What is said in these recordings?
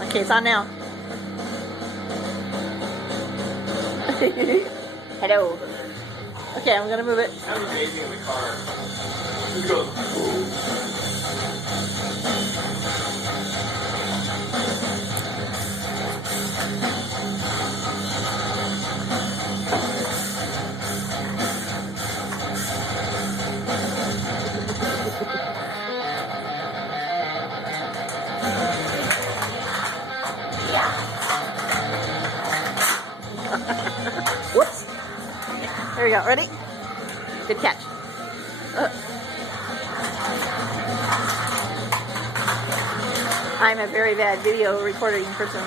Okay, it's on now. Hello. Okay, I'm gonna move it. That was amazing in the car. Just goes. Whoops. There we go. Ready? Good catch. I'm a very bad video recording person.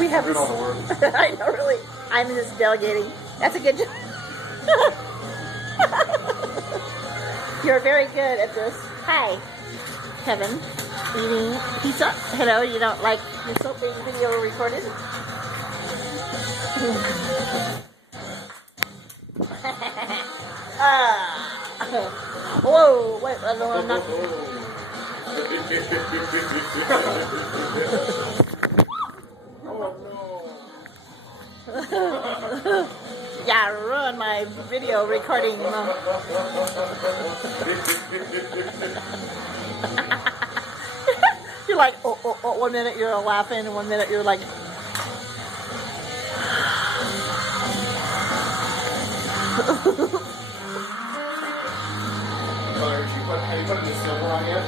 We have this. I know, really. I'm just delegating. That's a good job. You're very good at this. Hi, Kevin. Eating pizza. Hello, you don't like yourself being video recorded? Whoa, wait, no, I'm not. Yeah, ruin my video recording. You're like, oh, 1 minute you're laughing, and 1 minute you're like. Have you put the silver on yet?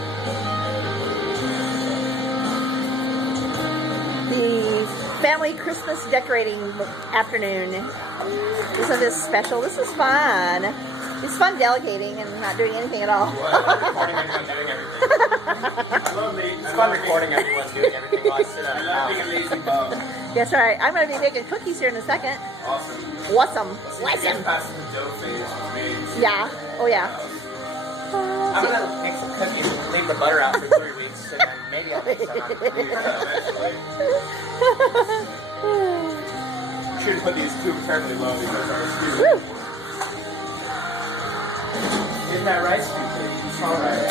The family Christmas decorating afternoon. Isn't this special? This is fun. It's fun delegating and not doing anything at all. Recording everyone doing everything. It's fun recording everyone doing everything while I sit at a house. Being a lazy bum. Yes, all right. I'm going to be making cookies here in a second. Awesome. Awesome. Awesome. Past the dough phase. Yeah. Oh, yeah. I'm going to make some cookies and leave the butter out for 3 weeks, and then maybe I'll make some on New Year's. Should put these two carefully low because our students. Isn't that right, Steve? It's all right.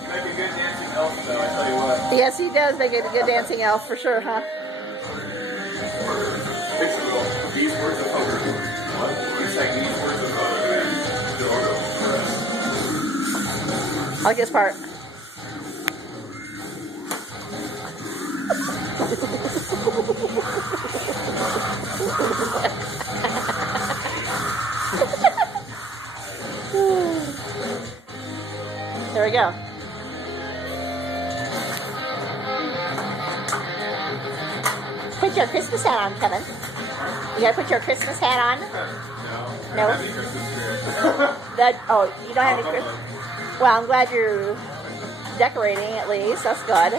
You make a good dancing elf, though, I tell you what. Yes, he does make a good dancing elf for sure, huh? These words of hope. What? It's like these words of hope. I like this part. There we go. Put your Christmas hat on, Kevin. You gotta put your Christmas hat on. No. Oh, you don't have any Christmas. Well, I'm glad you're decorating at least. That's good.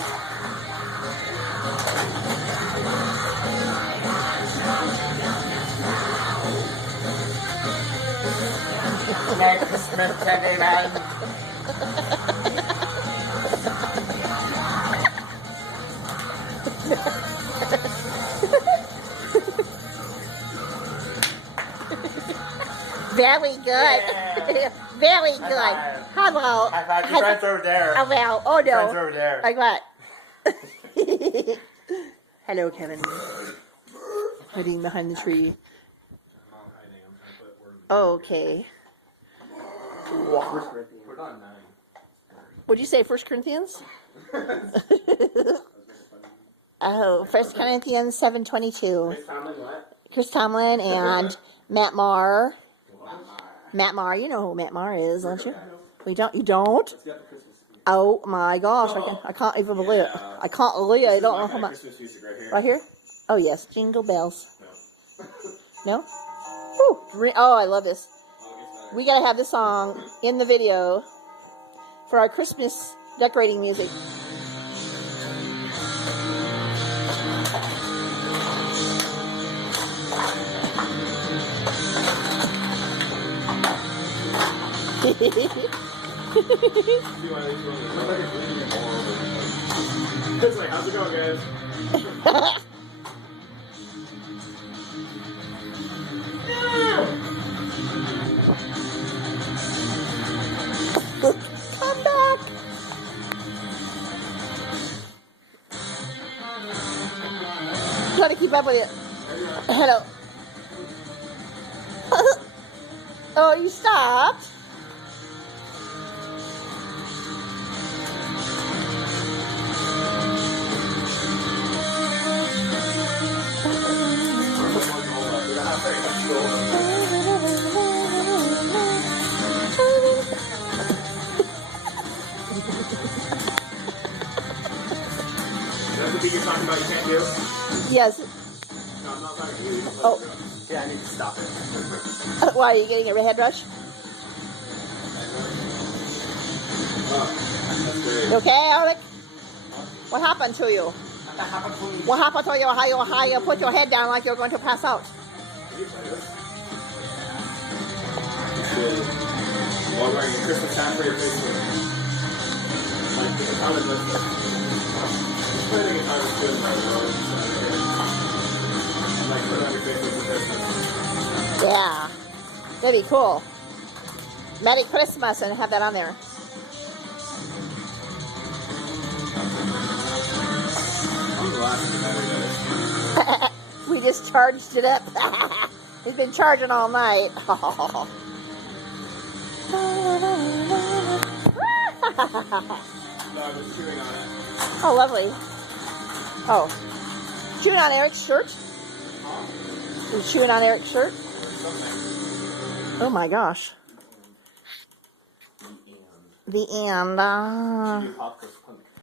Merry Christmas, everyone. Very good. Yeah. Very good. Hello. I thought your friends over there. Oh, well. Oh, no. Friends over there. Like what? Hello, Kevin. Hiding behind the tree. Okay. What'd you say, 1 Corinthians? Oh, 1 Corinthians 7:22. Chris Tomlin and Matt Maher. Matt Maher, you know who Matt Maher is, don't you? You don't? You don't? Oh my gosh, I can't even believe it. I can't believe it. I don't know how much. Right here? Oh yes, Jingle Bells. No? Woo. Oh, I love this. We gotta have this song in the video for our Christmas decorating music. How's it going, guys? keep up with it. Hello. Oh, you stopped. That's the thing you're talking about you can't do? Yes. No, I'm not talking to you. Oh. Yeah, I need to stop it. Why are you getting a head rush? That's great. You okay, Alec? What happened to you? What happened to you? How you put your head down like you're going to pass out? While wearing a Christmas hat for your Facebook. Like the guitar was just play the guitar was good in my room. Like put it on your Facebook for Christmas. Yeah. That'd be cool. Merry Christmas and have that on there. I'm the last of the battery. We just charged it up. It's been charging all night. No, I'm just chewing on it. Oh, lovely. Oh. Chewing on Eric's shirt? You chewing on Eric's shirt? Oh my gosh. The end. You pop this